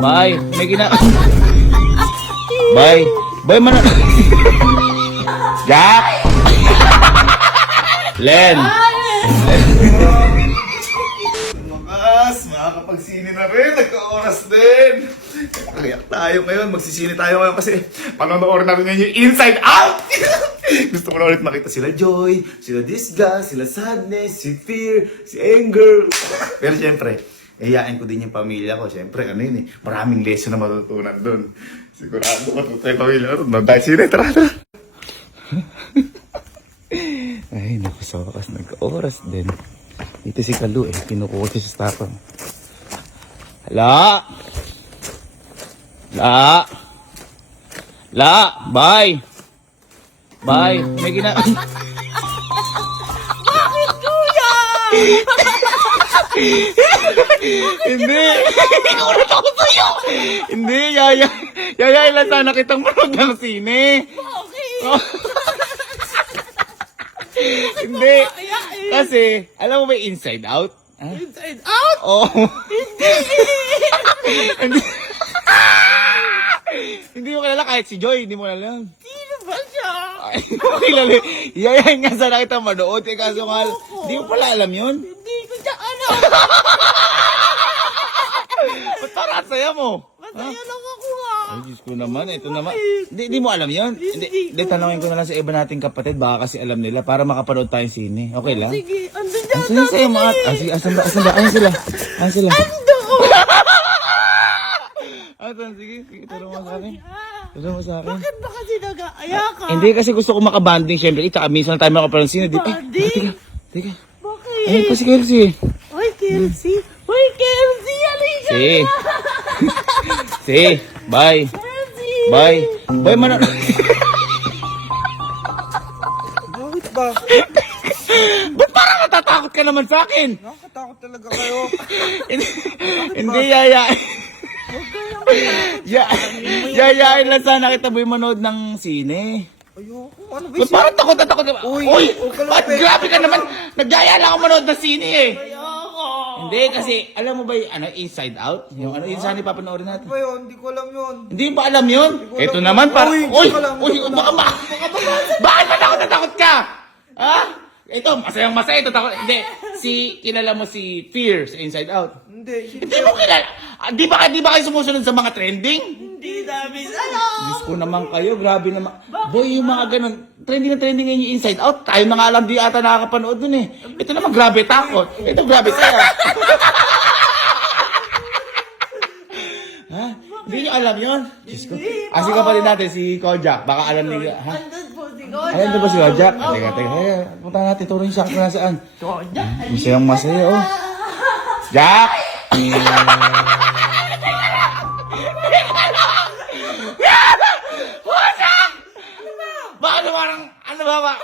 Bye. May Bye. Bye man. Jack. Len. Lumakas, makakapagsini na rin. Nagka-oras din. Kakayak tayo ngayon. Magsisini tayo ngayon kasi panonood namin ngayon yung Inside Out. Gusto ko na ulit makita sila Joy, sila Disgust, sila Sadness, si Fear, si Anger. Pero syempre, iyayain ko din yung pamilya ko. Syempre, ano yun eh, maraming lesson na matutunan doon. Sigurado matutunan yung pamilya ko. Nandahit sila, tara. Ay, naku, sa wakas nagka-oras din. Dito si Kalu eh, kinukuha siya sa stapang. Hala! La! La! Bye! Bye! May Bakit, kuya? Hindi! Ikulat ako sa'yo! Hindi, yaya! Yaya, ilan sana kitang manood ng sine! Bakit? Oh. Hindi! Ayain. Kasi, alam mo ba yung Inside Out? Ha? Inside out? Oo! Hindi! Hindi mo kilala kahit si Joy, hindi mo alam. Sino ba siya? Ay, hindi mo kilala. Yayain nga sana kita manood. Eh, kaso nga, hindi mo pala alam yun. Hindi ko siya alam. Ba't parang saya mo? Masaya lang ako ha. Ay, Diyos ko naman. Ito naman. Hindi mo alam yun? Hindi, tanongin ko na lang sa iba nating kapatid. Baka kasi alam nila para makapanood tayong sine. Okay lang? Sige, andun dyan. Sige, sa'yo mga... Sige, asan ba? Ayan sila. Ayan sila. Asan? Sige, turo mo sa akin. Turo mo sa akin. Bakit ba kasi nag-aaya ka? Hindi, kasi gusto ko makabanding. Siyempre, minsan na tayo makapanood ng sine. Banding? Teka. Bakit? Ayun pa si Kelsey. Uy, Kelsey. Uy, Kelsey. Halika Si. na. Si. Bye. Kelsey. Bye. Bye man. Bakit ba? Ba't parang natatakot ka naman sa akin? Nakakatakot talaga kayo. Hindi, yayain. Yayain lang sana kita boy manood ng sine. Ayoko, ano ba Ba't parang takot na takot ka ba? Uy! Ba't grabe ka naman? Nagyaya lang ako manood ng sine eh. Hindi, kasi alam mo ba yung Inside Out? Yung yung sana ipapanoorin natin. ba yun? Hindi ko alam yun. Hindi ba alam yun? Ito naman para... Uy! Baka bakit ba takot ka? Ha? Ito, masayang masaya. Ito takot. Hindi, kilala mo si Fear sa Inside Out. Hindi. Hindi mo kilala. Di ba kayo sumusunod sa mga trending? Hindi namin alam. Diyos ko naman kayo, grabe naman. Boy, yung mga ganun, trending na trending ngayon yung Inside Out. Tayo na nga lang di ata nakakapanood dun eh. Ito naman, grabe takot. Ito, grabe saya. Ha? Hindi nyo alam yun? Diyos ko. Asi ka pa rin natin, si Kojak. Baka alam nila. Ha? Andun po si Kojak. Ayan ba si Kojak? Teka. Punta natin, turo yung sakto na saan. Kojak, Masayang masaya, oh. Jack! Bakit parang, ano ba?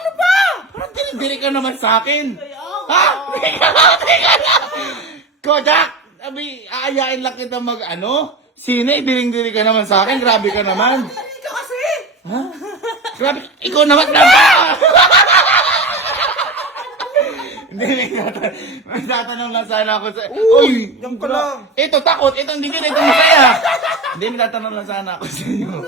Parang dinidiri ka naman sa akin. Ha? Teka lang. Kojak, sabi, aayain lang kita sine, diring-diri ka naman sa akin. Grabe ka naman. Hindi ka kasi. Ha? Grabe, ikaw naman. Hindi, may tatanong lang sana ako sa... Uy! Yan ka lang. Ito, takot. Ito, hindi na ito masaya. Hindi, may tatanong lang sana ako sa inyo.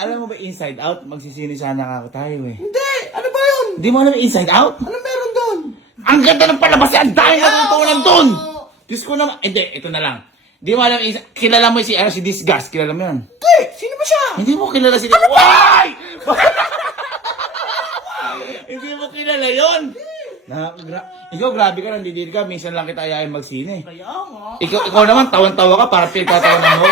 Alam mo ba, Inside Out? Magsisini sana ako tayo eh. Hindi! Ano ba yun? Hindi mo alam yung Inside Out? Ano meron doon? Ang ganda ng palabas yan! Dahil natutunan doon! Diyos ko naman... Hindi, ito na lang. Hindi mo alam, kilala mo si Disgust. Kilala mo yan? Hindi! Sino ba siya? Hindi mo kilala si Disgust. Why? Hindi mo kilala yun? Ikaw, grabe ka, nandidiri ka. Minsan lang kita ayayin magsine. Kaya nga. Ikaw naman, tawan-tawa ka para pinagtatawanan mo.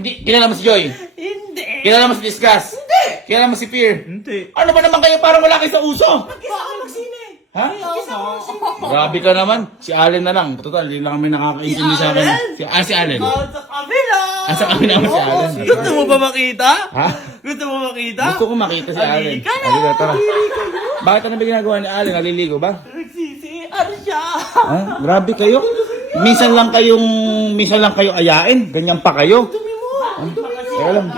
Hindi, kilala mo si Joy? Hindi. Kilala mo si Disgust? Hindi. Kilala mo si Fear? Hindi. Ano ba naman kayo parang wala kayo sa uso? Mag-isa ka magsine. Ha? Grabe ka naman. Si Allen na lang. Total, hindi lang kami nakakaintindi sa akin. Si Allen. Sa kabila. Sa kami naman si Allen. Gusto mo ba makita? Ha? Gusto mo makita? Gusto ko makita si Allen. Halika na. Halika, tara. Bakit ano ba ginagawa ni Allen? Naliligo ba? Nagsisiar siya. Ha? Grabe kayo. Minsan lang kayo ayain. Ganyan pa kayo. Teka lang.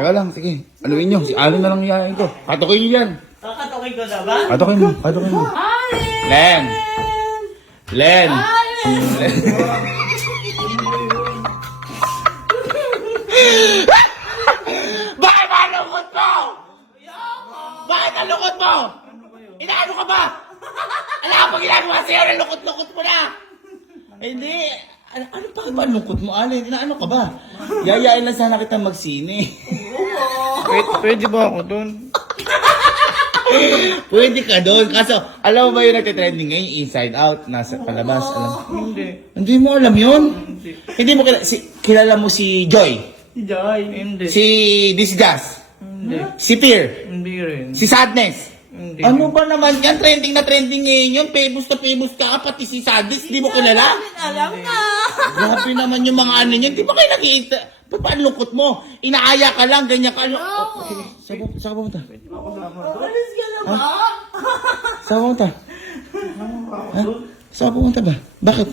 Teka lang, sige. Anuin nyo, si Allen na lang iyain ko. Katukin nyo yan. Kakatukin ko na ba? Katukin mo. Len! Len! Bakit malungkot mo? Bakit ang lungkot mo? Inaano ka ba? Alam ko pag ginagawa sa'yo, nalungkot-lungkot mo na. Hindi. Ano pa ba lungkot mo, Alin? Inaano ka ba? Yayain lang sana kita magsine. Pwede ba ako dun? Pwede ka doon. Kaso, alam mo ba yung nagtitrending ngayon? Inside Out, nasa palabas. Alam mo? Hindi. Hindi mo alam yun? Hindi mo kilala. Kilala mo si Joy? Si Joy. Hindi. Si Disgust? Hindi. Si Fear? Hindi rin. Si Sadness? Hindi. Ano ba naman yan? Trending na trending ngayon yun. Famous na famous ka. Pati si Sadness, di mo kilala? Alam na. Grabe naman yung mga ano niyan. Di ba kayo nakikita? Ba't ba ang lungkot mo? Inaaya ka lang, ganyan ka lang. Oh, sige. Saan ka pumunta? Alis ka na ba? Saan ka pumunta? Ha? Saan ka pumunta ba? Bakit?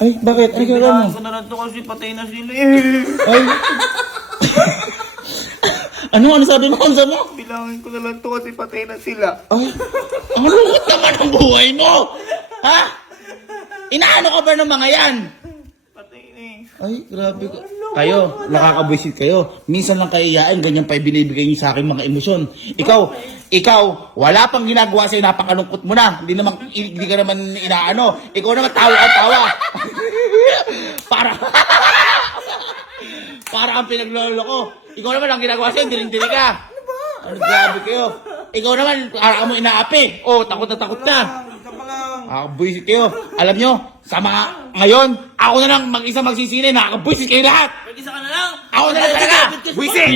Ay, bakit? Ay, kaya mo? ko na lang to kasi patay na sila eh. Ay. Ano sabi mo? Ano sabi mo? Bilangin ko na lang to kasi patay na sila. Ay, ang lungkot naman ang buhay mo! Ha? Inaano ka ba ng mga yan? Patay na eh. Ay, grabe ka. Kayo, nakakabwisit kayo. Minsan lang kayo iyain, ganyan pa ibinibigay niyo sa akin mga emosyon. Ikaw, wala pang ginagawa sa'yo, napakalungkot mo na. Hindi ka naman inaano. Ikaw naman tawa at tawa. Para ang pinaglolo ko. Ikaw naman ang ginagawa sa'yo, diring-diri ka. Ano grabe kayo. Ikaw naman, para mo inaapi. Oh, takot na takot ka. Nakakabwisit kayo. Alam nyo, sa mga ngayon, ako na lang mag-isa magsisini. Nakakabwisit kayo lahat. Mag-isa ka na lang. Ako na lang talaga. Bwisit!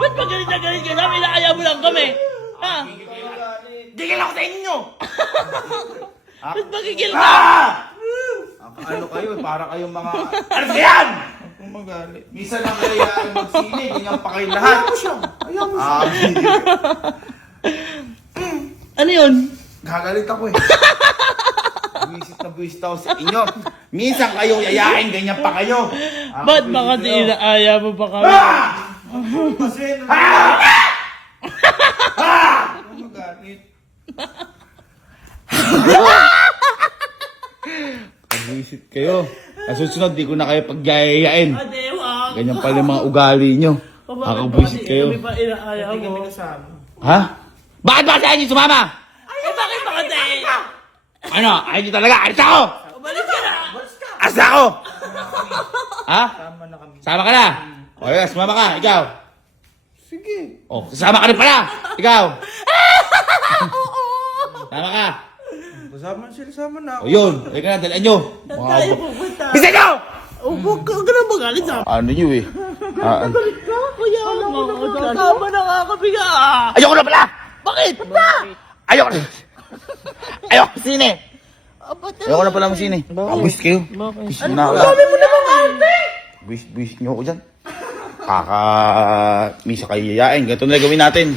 Ba't ba galit na galit ka namin? Inaaya mo lang kami. Ha? Digil ako sa inyo! Ba't ba gigil ka? Ano kayo? Para kayong mga... Ano ba yan? Kung magalit. Minsan lang kayo magsini. Ganyan pa kayo lahat. Ayaw mo siya. Ano yun? Gagalit ako eh. Buwisit ako sa inyo. Minsan kayo yayain, ganyan pa kayo. Ba't ba kasi inaaya mo pa kami? Kasi magalit. Buwisit kayo. Sa susunod, di ko na kayo pagyayayain. Adewa. Ganyan pala yung mga ugali nyo. Nakakabwisit kayo. Kami pa inaaya mo. Ha? Bakit ba sa inyo sumama? Eh, bakit ba kasi? Ano? Ayaw nyo talaga? Alis ako! Umalis ka na. Alis ako! Ha? Tama na kami. Sama ka na? O yes, sumama ka. Ikaw. Sige. O, sasama ka rin pala. Ikaw. Sama ka. Sama na ako. O yun. Halika na, dalaan nyo. Saan tayo pupunta? Bisa nyo! Huwag ka na magalit sa Ano nyo eh? Galit ka? Kuya, tama na nga kami ka. Ayoko na pala! Bakit? Ba? Ayoko na! Ayoko sine! Ba't Ayoko na pala sine. Buwis kayo. Buwis na ako. sabi mo naman, ate? Buwis nyo ako dyan. Misa kayo yayain. Ganito na gawin natin.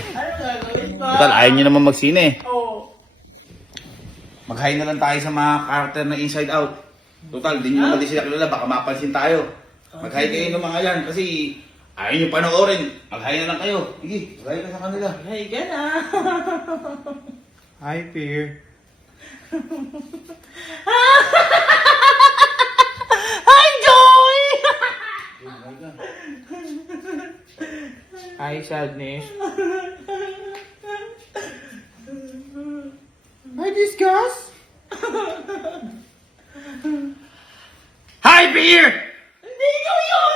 Total, ayaw nyo naman magsine. Oo. Mag-hi na lang tayo sa mga karakter na Inside Out. Total, di nyo naman din sila kilala. Baka mapansin tayo. Mag-hi kayo ng mga yan. Kasi ayaw nyo panoorin. Mag-hi na lang kayo. Sige, mag-hi ka sa kanila. Hey, ka na. Hi, Fear. Hi, Joy! Hi, Sadness. Hi, Disgust. Hi, Beer! Hindi ko yun!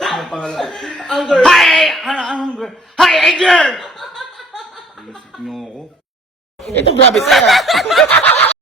Ano pangalan? Anger. Hi! Hunger! Hi, Anger! Isip nyo ako. Ito, grabe sa'yo.